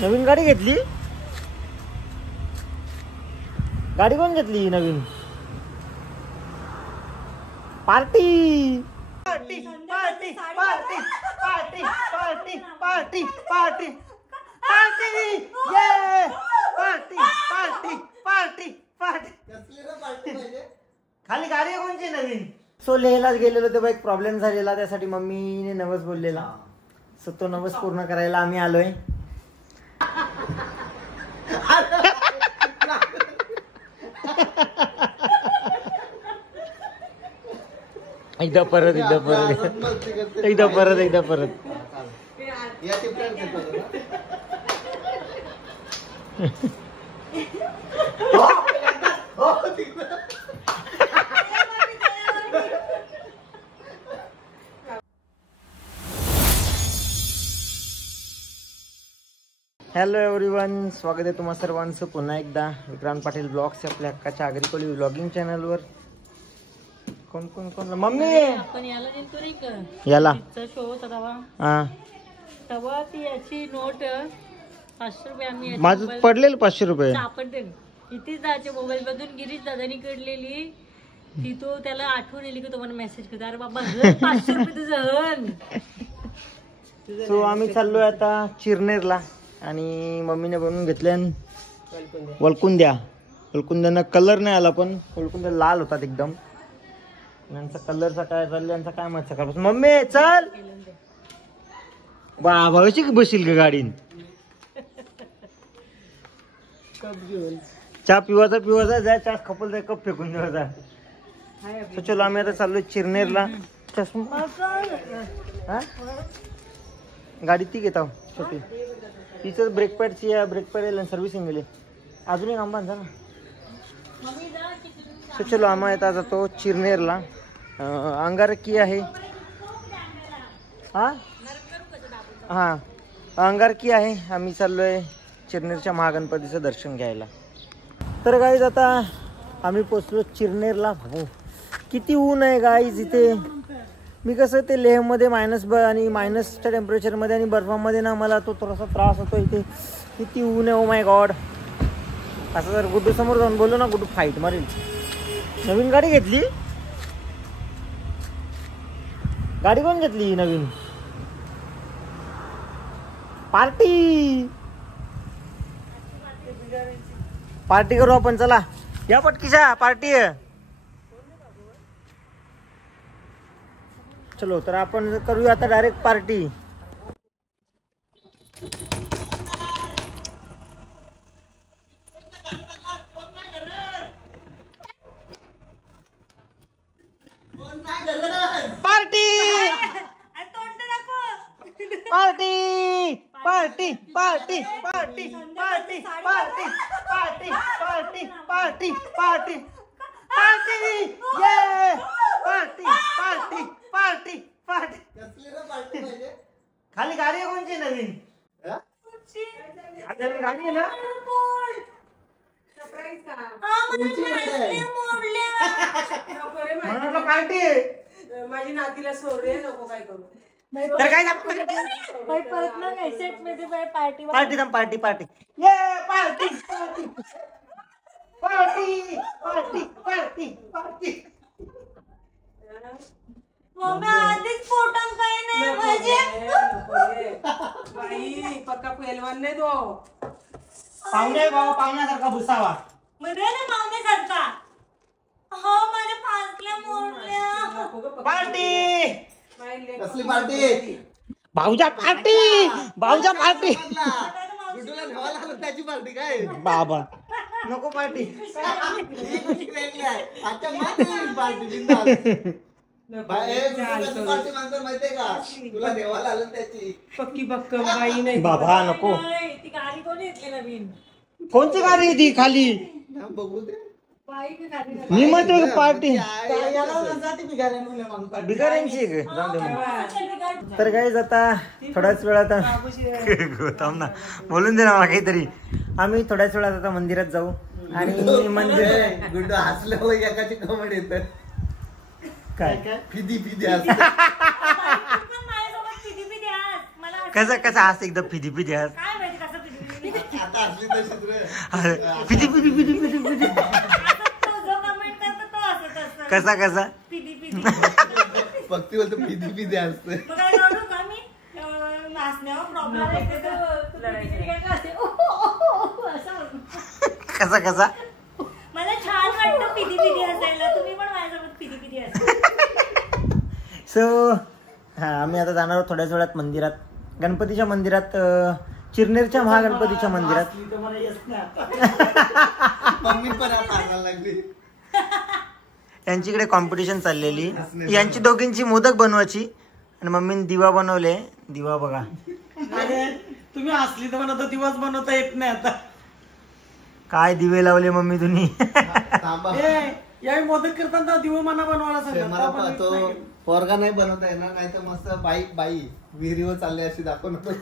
नवीन गाडी घेतली? गाडी कोण घेतली नवीन? Party party party party party party party party party ये पार्टी पार्टी पार्टी पार्टी खाली गाडी कोणची नवीन? सो लेहलाच गेलेलो तेव्हा एक प्रॉब्लेम झालेला, त्यासाठी मम्मीने नवस बोललेला. सो तो नवस पूर्ण करायला आम्ही आलोय. एकदा परत एकदा परत एकदा परत एकदा परत हॅलो एव्हरीवन, स्वागत आहे तुम्हा सर्वांचं पुन्हा एकदा विक्रांत पाटील ब्लॉग्स आपल्या हक्काच्या आगरीकोली व्लॉगिंग चॅनलवर. कोण कोण कोण? मम्मी आपण याला गेलतो रे का याला शो होता तेव्हा. हा तेव्हा ती याची नोट 500 रुपये आम्ही माझं पडलेलं 500 रुपये सापडले. किती जायचे मोबाईल मधून गिरीश दादानी कडलेली ती. तो त्याला आठवण येली की तुम्हाला मेसेज करतो, अरे बाबा 500 रुपये तुझं. सो आम्ही चाललोय आता चिरनेरला आणि मम्मीने बनवून घेतल्या वलकुंद्या. वलकुंद्यांना कलर नाही आला, पण वलकुंद्या लाल होतात एकदम. यांचा कलरचा काय चाललं यांचा काय मत सकाळपासून. मम्मी चल बाबा कशी बसील का गाडीन? चहा पिवाचा जाय, चहा खपल जाय, कप फेकून द्यायचा. तर चलो आम्ही आता चाललोय चिरनेरला. चष्मा गाडी ती घेता छोटी, तिचं ब्रेक पॅडची ब्रेक पॅड सर्व्हिसिंग गेली. अजून एक आंबा जा ना. तो चलो आम्ही आता जातो चिरनेरला. अंगारकी आहे. हा हा अंगारकी आहे. आम्ही चाललोय चिरनेरच्या महागणपतीचं दर्शन घ्यायला. तर गाईज आता आम्ही पोचलो चिरनेरला. भाऊ किती ऊन आहे गाईज इथे. मी कसं ते लेहमध्ये आणि मायनसच्या टेम्परेचरमध्ये आणि बर्फामध्ये ना मला तो थोडासा त्रास होतो. इथे किती ऊन आहे. Oh my God. असं जर गुड्डू समोर जाऊन बोललो ना, गुड्डू फाईट मारेल. नवीन गाडी घेतली? गाडी कोण घेतली नवीन? पार्टी पार्टी करू आपण. चला या पटकीच्या पार्टी आहे. चलो तर आपण करूया आता direct party. Party party party party party party party party party party party party ये पार्टी पार्टी पार्टी पार्टी. खाली गाडी आहे कोणची नवीन? गाडी आहे ना? पार्टी आहे. माझी नातीला सोडले नको काय करू. तर काय पार्टी पार्टी पार्टी ये party party party party party party. बाई पक्का पहलवान नाही तो. पाहुणे बाबा पाहुण्यासारखा भुसावा. पार्टी कसली पार्टी? भाऊजा पार्टी भाऊजा पार्टी. त्याची पार्टी काय बाबा नको पार्टी. पार्टी माहितीये का तुला? देवाला आलं त्याची पक्की बक्कम बाई नाही बाबा नको. ती गाडी कोणी घेतली नवीन? कोणती गाडी आहे ती खाली? बघू दे. मी म्हणतो पार्टी बिगाऱ्यांची भिकाऱ्यांची जाऊ दे मग. तर काय आता थोड्याच वेळात थांब ना, बोलून दे ना मला काहीतरी. आम्ही थोड्याच वेळात आता मंदिरात जाऊ आणि मंदिर गुड्डू हसलं एकाची कमेंट येत काय फिदी फिदी कसं कसं हस एकदम फिदी फिदी हस. आता असली तशीच रे. अरे, पिदी पिदी पिदी पिदी पिदी तो जो कमेंट करतो तो असंच असतं. कसा कसा पिदी पिदी. भक्ती बोलतो पिदी पिदी असते. मग काय करू का मी नाचण्यावर प्रॉब्लेम येते कसा कसा मला छान वाटतं पिदी पिदी हसायला. तुम्ही पण माझ्यासोबत पिदी पिदी हसा. सो हा आम्ही आता जाणार आहोत थोड्याच वेळात मंदिरात, गणपतीच्या मंदिरात, चिरनेरच्या महागणपतीच्या मंदिरात. मम्मी पण आता सांगायला लागली. यांच्याकडे कॉम्पिटिशन चाललेली. यांची दोघींची मोदक बनवायची आणि मम्मीने दिवा बनवले. दिवा बघा. अरे तुम्ही असली तर बनवता दिवस बनवता येत नाही आता. काय दिवे लावले मम्मी तुम्ही. थांबा. यावेळी मोदक करताना दिवं मना बनवायला मला सांगितलं. तो पोरगा नाही बनवता येणार, नाही तर मस्त बाई विहिरीवर चालले अशी दाखवणार.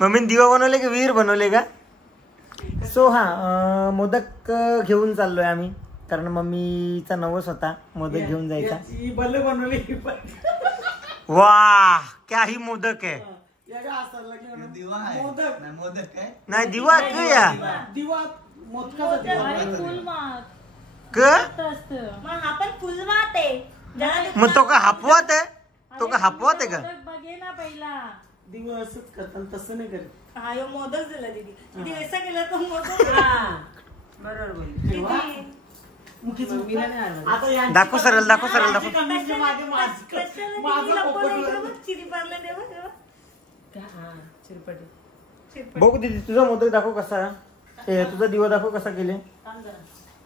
मम्मीने दिवा बनवले की विहीर बनवले का? सो हा मोदक घेऊन चाललोय आम्ही, कारण मम्मीचा नवस होता मोदक घेऊन जायचा. ही बल्ले बनवली ही पण. वाह क्या ही मोदक आहे. याच्या हाताला लागली दिवा आहे. मोदक. नाही, मोदक काय नाही दिवा क या दिवा मोदकाचा दिवा. आणि फुलमात क असतं. मग हा पण फुलमात आहे. ज्याला मग तो का हापवात आहे? तो का हापवात आहे का? बघे ना पहिला. दिवा असंच करतात, तसं नाही करत. हा ह्यो मोदक दिला दीदी. दीदी असा केला तो मोदक. बरोबर बोल. दीदी. मुखीच मुखीला नाही आलं. आता यांची दाखव सरळ, दाखव सरळ, दाखव. यांची कमीचे मागे माझं कशाला पोपट दीदी वर. बघ, चिरी पारलं ते बघ, बघ. चिरपटे. बघ दीदी तुझा मोदक दाखव कसा. तुझा दिवा दाखव कसा केले. थांब जरा.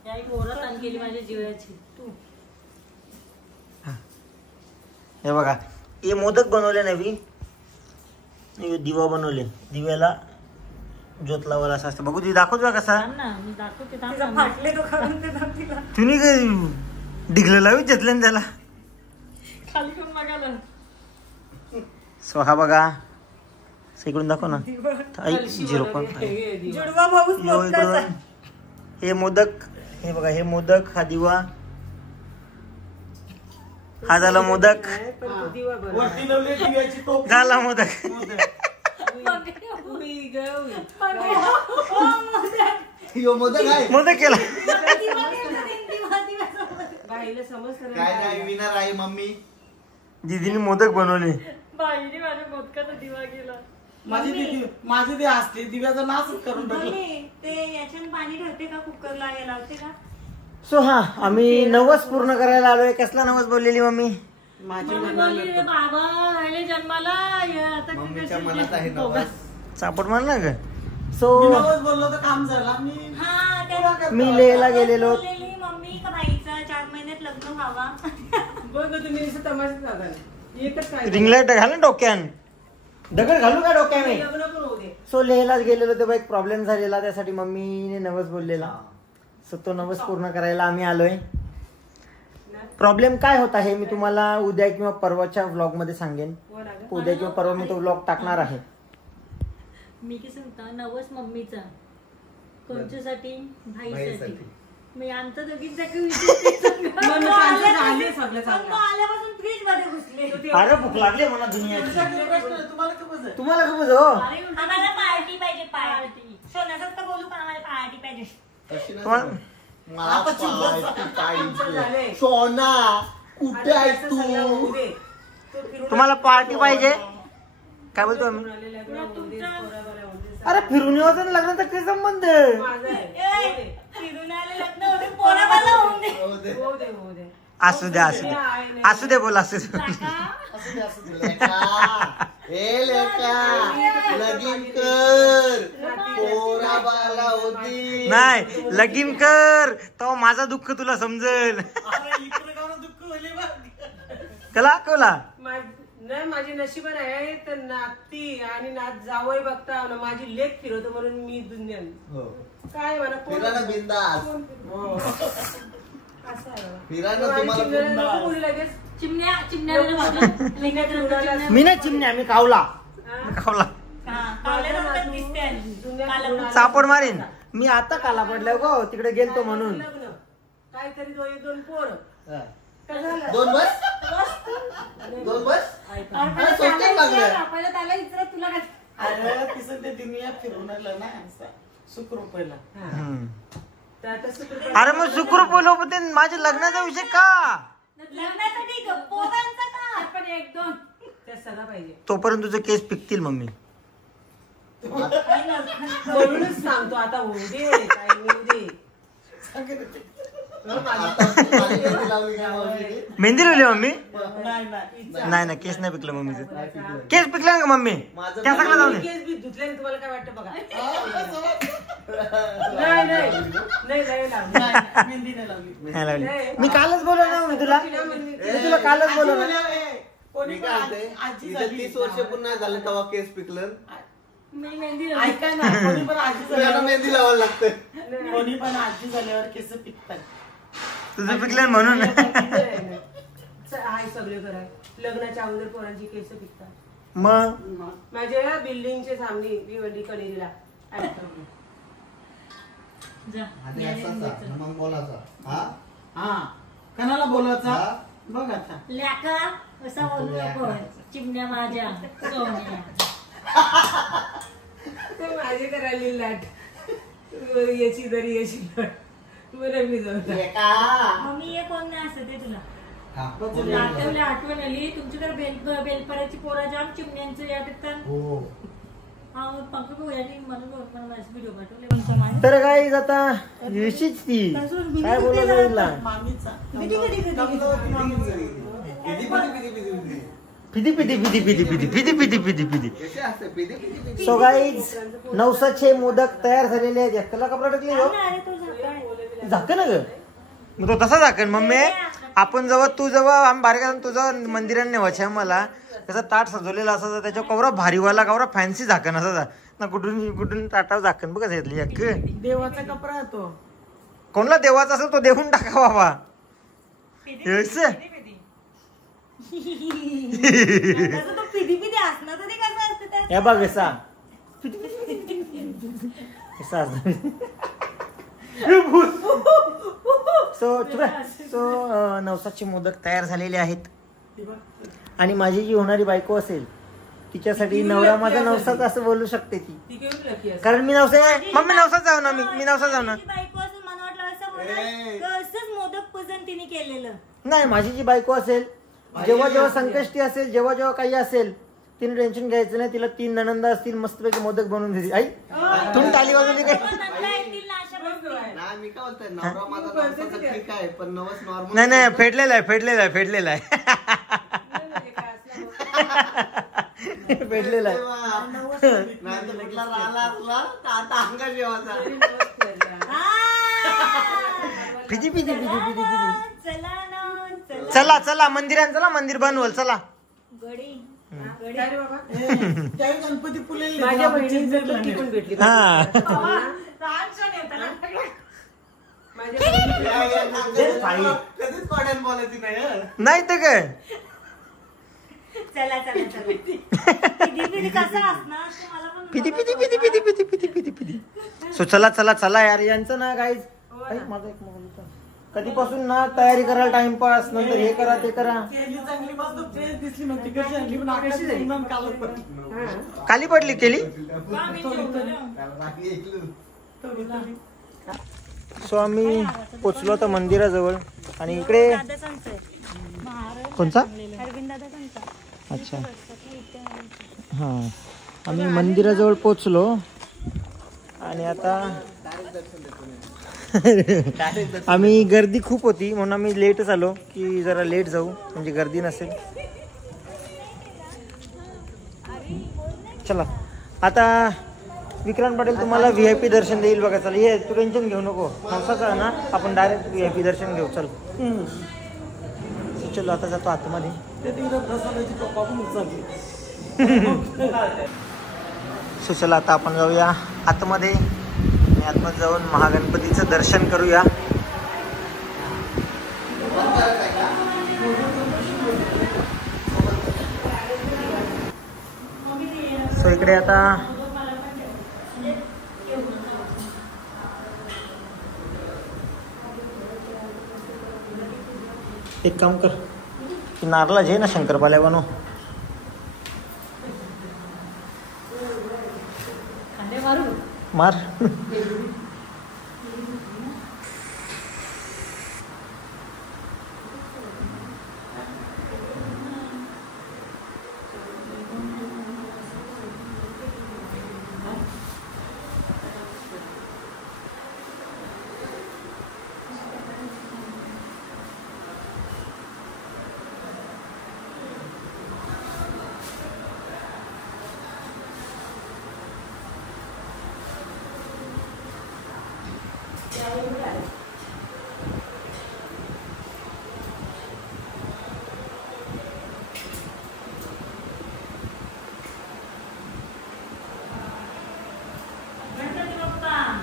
या एक ओरत आण केली माझ्या जीवाची. तू. हे बघा हे मोदक बनवले नवी, हे दिवा बनवले. दिव्याला ज्योत लावायला असं असतं. बघू ती दाखव तुला कसा. थांब ना, मी दाखवते. थांब ना. फाटले तो खाऊन ते थांब तिला. तुम्ही काय डिगलं लावी घेतलं त्याला. खाली घेऊन बघायला. सो हा बघा इकडून दाखव ना. 0.5 जुडवा भाऊच मोदकाचा. हे मोदक, हे बघा हे मोदक, हा दिवा, हा झाला मोदक, वरती लावली दिव्याची टोप. झाला मोदक. यो मोदक आहे. मोदक केला. काय नाही विनर आहे मम्मी. दीदीने मोदक बनवले. बाईने माझ्या मोदकाचा दिवा केला. माझे ते असते दिव्याचा नाशच करून टाकलं. मम्मी, ते याच्यात पाणी ठेवते का कुकरला, हे लावते का? सो हा आम्ही नवस पूर्ण करायला आलोय. कसला नवस बोललेली मम्मी? माझे मम्मी बोलली, "रे बाबा आले जन्माला, हे आता मम्मीच्या कशी मनात आहे नवस. चापट मारला का? सो मी नवस बोललो तर काम झाला. मी हा, त्या मी लेहला गेलेलो. बोललेली मम्मी का भाईचा 4 महिन्यात लग्न व्हावा. बघ तुम्ही असं तमाशा झाला. एकच काय रिंगलाईट घाल ना डोक्यान. दगड घालू का डोक्याने? लग्न पण होऊ दे. सो लेहलाच गेलेलो तेव्हा एक प्रॉब्लेम झालेला, त्यासाठी मम्मीने नवस बोललेला. सो तो नवस पूर्ण करायला आम्ही आलोय. प्रॉब्लेम काय होता हे मी तुम्हाला उद्या किंवा परवाच्या व्लॉग मध्ये सांगेन. उद्या किंवा परवा मी तो व्लॉग टाकणार आहे. मी की सांगता नवस मम्मीचा कोणच्यासाठी? भाईसाठी. मी आमचा दोघींसाठी आल्यापासून फ्रीज मध्ये घुसले. अरे भूक लागली मला दुनियाची. तुम्हाला खबर आहे? तुम्हाला खूप हो. आम्हाला पार्टी पाहिजे, पार्टी. सोन्यासारखं बोलू पण आम्हाला पार्टी पाहिजे. तशी नाही तुम्हाला झाली. मला पाहिजे. सोना कुठे आहे तू? तुम्हाला पार्टी पाहिजे काय बोलतो आम्ही? अरे फिरून येऊ लग्नाचा काय संबंध? फिरून आले लग्न होते, पोराबाला होऊन दे. हो दे. होऊ दे. असू दे असू दे असू दे बोल असू दे. असू दे, असू दे. लेका. ए लेका. लगीन कर. पोराबाला होती. नाही लगीन कर तेव्हा माझा दुःख तुला समजेल. कला कला नाही माझी नशीबन आहे तर नाती आणि नात जावई बघता ना माझी लेक फिरवतो म्हणून मी दुनियात हो. काय म्हणा फिरा ना बिंदास. असं आहे बघा. फिरा ना तुम्हाला बिंदास. बोलू लगेच चिमण्या चिमण्या मी नाही चिमणी आम्ही कावला कावला चापड मारीन मी. आता काला पडल्या गो तिकडे गेलतो म्हणून. लग्न काहीतरी 2 पोर हा. काय झालं? 2 बस. 2 बस. अरे, स्वस्तात लागलं. त्याला इतर तुला काय अरे तिचं ते दुनिया फिरून आलं ना सुखरूपला. तर आता अरे मग सुखरूप बोलव ते माझ्या लग्नाचा विषय का? लग्नासाठी ग, पोरांचं का? पण एक दोन त्या सगळं पाहिजे. तोपर्यंत तुझे केस पिकतील मम्मी. म्हणूनच सांगतो आता होऊ दे काय होऊ दे. मेहंदी लावली मम्मी? नाही नाही नाही ना, केस नाही पिकलं मम्मीचं. केस पिकलं का मम्मी? त्या सगळं जाऊ दे. केस बी धुतल्याने तुम्हाला काय वाटतं बघा. नाही नाही नाही नाही लावली. मेहंदी नाही लावली. नाही लावली. मी कालच बोललो ना मी तुला. मी तुला कालच बोललो ना. कोणी मी पण काय म्हणते, आजी इथं झाली. 30 वर्ष पुन्हा झाले तेव्हा केस पिकलं. मी मेहंदी लावली. ऐका ना, कोणी पण आजी तुला झाल्यावर मेहंदी लावायला लागतं. कोणी पण आजी झाल्यावर केस पिकतात. तुझं पिकलं म्हणून. हाय सगळे करा. लग्नाच्या अगोदर पोरांची केस पिकतात. मग माझ्या बिल्डिंगच्या सामने भिवंडी कनेरीला जा. आणि असाचा, मग बोलायचा. हा? हा कणाला बोलायचा हा? बघ आता. लेका कसा बोलू नको. चिमण्या माझ्या सोन्या. ते माझे करायला लाट याची दरी याची लाट. बरं मी जाऊ. मम्मी ये कोण नाही असं ते तुला हा. आठवण आली तुमच्याकडे बेलपऱ्याची पोरा जाम चिमण्यांचं या टिकतात. हो. पंकज भैयानी मला व्हिडिओ पाठवले. तर गाईज आता येशीच ती काय बोलायचं तिला. मामीचा फिदी फिदी फिदी फिदी फिदी फिदी फिदी फिदी फिदी. कसे असते? पिदी पिदी पिदी. सो गाईज नवसाचे मोदक तयार झालेले आहेत. याला कपडा टाकले हो झाकण ना ग. मग तो तसा झाकण मम्मी. आपण जेव्हा तू जेव्हा आम्ही बाहेर तुझं मंदिरात नेवायचे मला त्याचा ताट सजवलेला असायचा. त्याच्या कवरा भारीवाला कवरा फॅन्सी झाकण असायचा ना. कुठून कुठून ताटावर झाकण बघा घेतली एक. देवाचा कपडा तो कोणला देवाचा असेल तो देऊन टाका बाबा. येस. या बघ असा सो नवसाचे मोदक तयार झालेले आहेत. आणि माझी जी होणारी बायको असेल तिच्यासाठी नवरा माझा नवसाच असं बोलू शकते ती. ती केवढी लकी असते. कारण मी नवसा मम्मी नवसात जाऊ ना. मी नवसात जाऊ ना. बायको असून मला वाटलं असंच मोदक पूजन तिने केलेलं. नाही माझी जी बायको असेल जेव्हा जेव्हा संकष्टी असेल जेव्हा जेव्हा काही असेल तिने टेन्शन घ्यायचं नाही. तिला 3 नणंदा असतील मस्तपैकी मोदक बनवून देते. आई तुम्ही टाळी वाजवली काय? नाही मी काय बोलतोय, नवरा माझा नवसाचा ठीक आहे पण नवस नॉर्मल. नाही नाही फेडलेला आहे फेडलेला आहे फेडलेला आहे फेडलेला आहे. नाही तर कुठला राहिला असला तर आता अंगा जेवायचा. फिदी फिदी फिदी फिदी फिदी. चला चला मंदिरात चला. मंदिर बनवल चला. काय रे बाबा? त्यावेळी गणपती फुलेले माझ्या बहिणीची ती पण भेटली. हा माझ्या बहिणीची कधीच कोड्यात बोलायची नाही हं. नाही तर काय. चला चला चला. फिदी कसं असणार ते मला पण फिदी फिदी फिदी फिदी फिदी फिदी फिदी फिदी. सो चला चला चला यार. यांचं ना गाईज माझा एक मोबाईल होता. कधीपासून ना तयारी करायला टाइमपास नंतर हे करा ते करा. केली चांगली मस्त फ्रेश दिसली नव्हती. कशी आणली पण आकाशी झाली कालच पडली. काली पडली केली. बाकी ऐकलं. सो आम्ही पोचलो आता मंदिराजवळ आणि इकडे कोणचा अच्छा हां आम्ही मंदिराजवळ पोचलो आणि आता आम्ही गर्दी खूप होती म्हणून आम्ही लेटच आलो की जरा लेट जाऊ म्हणजे गर्दी नसेल. चला आता विक्रांत पाटील तुम्हाला VIP दर्शन देईल बघा. चल ये तू टेन्शन घेऊ नको. नवसाचा ना आपण डायरेक्ट VIP दर्शन घेऊ. चल चलो आता जातो आतमध्ये. सो चला आता आपण जाऊया आतमध्ये. आतमध्ये जाऊन महागणपतीचं दर्शन करूया. सो इकडे आता एक काम कर नारळाचे ना शंकरपाल्या बनव. खांदे मारू मार.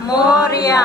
मोरया.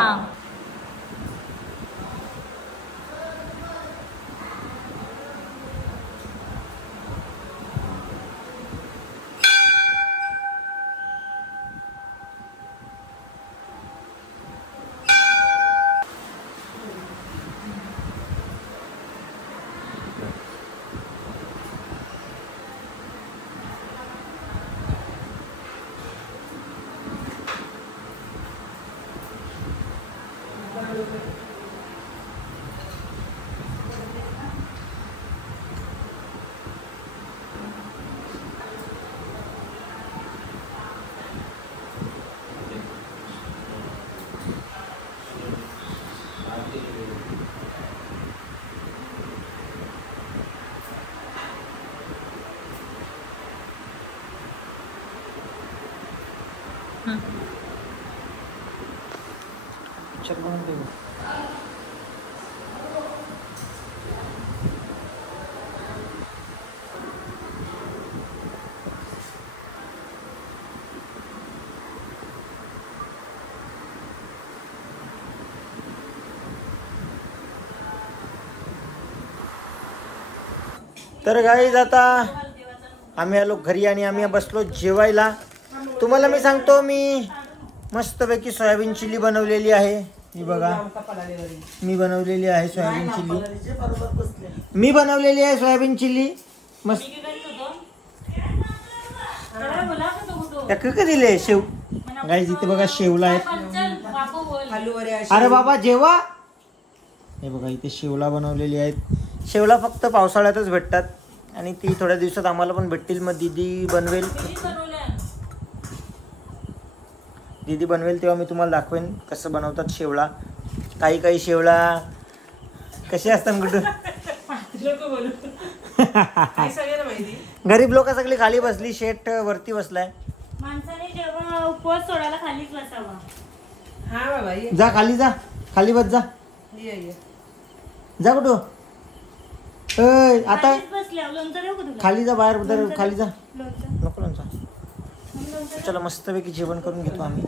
तर गाईज आता आम्ही आलो घरी आणि आम्ही बसलो जेवायला. तुम्हाला मी सांगतो, मी मस्तपैकी सोयाबीन चिल्ली बनवलेली आहे. ही बघा, मी बनवलेली आहे सोयाबीन चिल्ली. मी बनवलेली आहे सोयाबीन चिल्ली मस्त. का दिले शेव गाईज, इथे बघा शेवला आहे. अरे बाबा जेवा. हे बघा इथे शेवला बनवलेली आहेत. शेवला फक्त पावसाळ्यातच भेटतात आणि ती थोड्या दिवसात आम्हाला पण भेटतील. मग दीदी बनवेल तेव्हा मी तुम्हाला दाखवेन कसं बनवतात शेवला. काही शेवला कसे असतात कुठं. गरीब लोक सगळी खाली बसली, शेट वरती बसलाय. माणसाने जेव्हा उपवास सोडायला खालीच बसावा. हा बाबा जा खाली, जा खाली बस, जा जा कुठं. आता खाली जा, बाहेर खाली जा. नको लोणचं. चला मस्तपैकी जेवण करून घेतो आम्ही.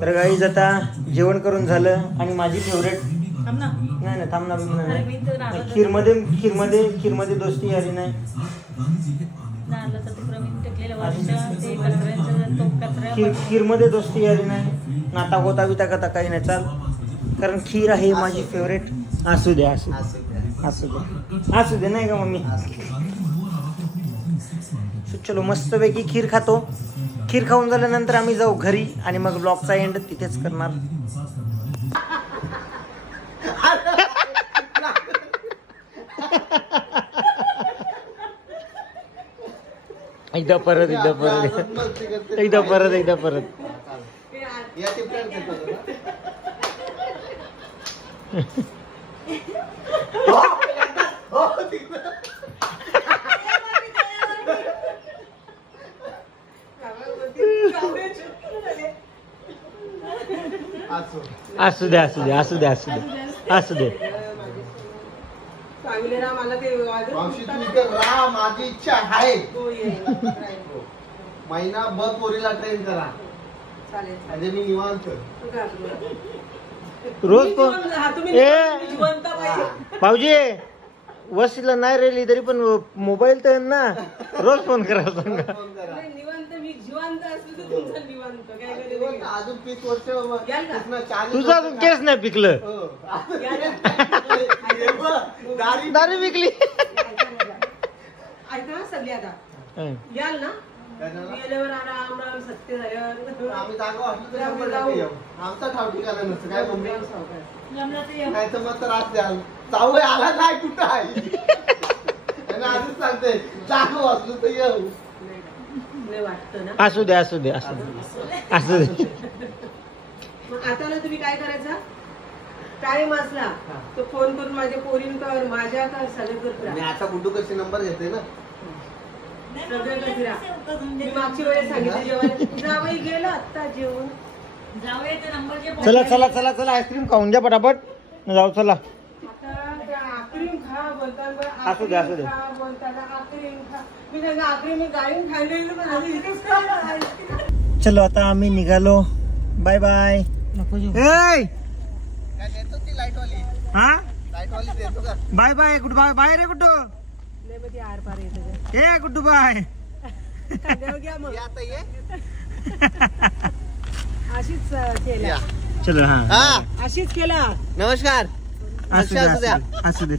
तर गाईज आता जेवण करून झालं आणि माझी फेवरेट नाही थांब ना. खीरमध्ये दोस्ती आली नाही. खीरमध्ये दोस्ती आली नाही. नाता होता बिता कथा काही नाही. चाल, कारण खीर आहे माझी फेवरेट. असू दे नाही का मम्मी. चलो मस्तपैकी खीर खातो. खीर खाऊन झाल्यानंतर आम्ही जाऊ घरी आणि मग ब्लॉगचा एंड तिथेच करणार. एकदा परत असू दे. माझी इच्छा आहे महिनाभर पोरीला ट्रेन करा. म्हणजे मी निवांत रोज भाऊजी वस्तीला नाही राहिली तरी पण मोबाईल तर ना रोज फोन करा. सांगा अजून 30 वर्ष तुझं अजून केस नाही पिकलं. दारी विकली. ऐका सगळी आता याल ना गेल्यावर राम राम सत्य झाल्यावर आम्ही जागा वाटलं तर शंभर टक्के येऊ. आमचा ठाव ठिकाणा नसतं काय मम्मी जमलं तर ये. नाही तर मग तर आज द्याल चावू आला नाही कुठं आहे आणि आधीच सांगते जागा वाचलो तर येऊ. लय वाटतं ना. असू दे असू दे असू दे असू दे. मग आता ना तुम्ही काय करायचं, टाइम असला तर फोन करून माझ्या पोरींकर माझ्या का सगळे आणि आता गुड्डू कशी नंबर घेते ना. सगळे फिरा. मी मागची वेळेस सांगितलं जेवण जावई गेलं आत्ता जेवून. जाऊया तर नंबर जे चला चला चला चला आईस्क्रीम खाऊन द्या पटापट जाऊ चला. आता त्या आक्रीम खा बोलताना असू दे, असू दे. खा बोलताना आक्रीम खा. मी त्यांना आक्रीम गाळून खायला पण आधी इथेच खायला. चलो आता आम्ही निघालो. Bye bye. काय देतो ती लाईटवाली हा लाईटवाली देतो का. Bye bye good bye bye रे गुड्डू. लय मध्ये आर पार येतं ए गुड्डू बाय. देव घ्या मग. ये आता ये. अशीच केला या. चलो हा हा अशीच केला. नमस्कार. असू दे असू द्या. असू दे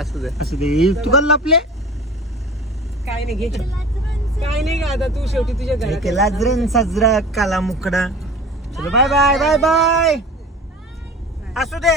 असू दे. असू दे. तू गल्ला आपले काय नाही घे काय नाही का आता तू शेवटी तुझ्या घरात केला जरण साजरा काला मुकडा. चलो बाय बाय बाय बाय. असू दे.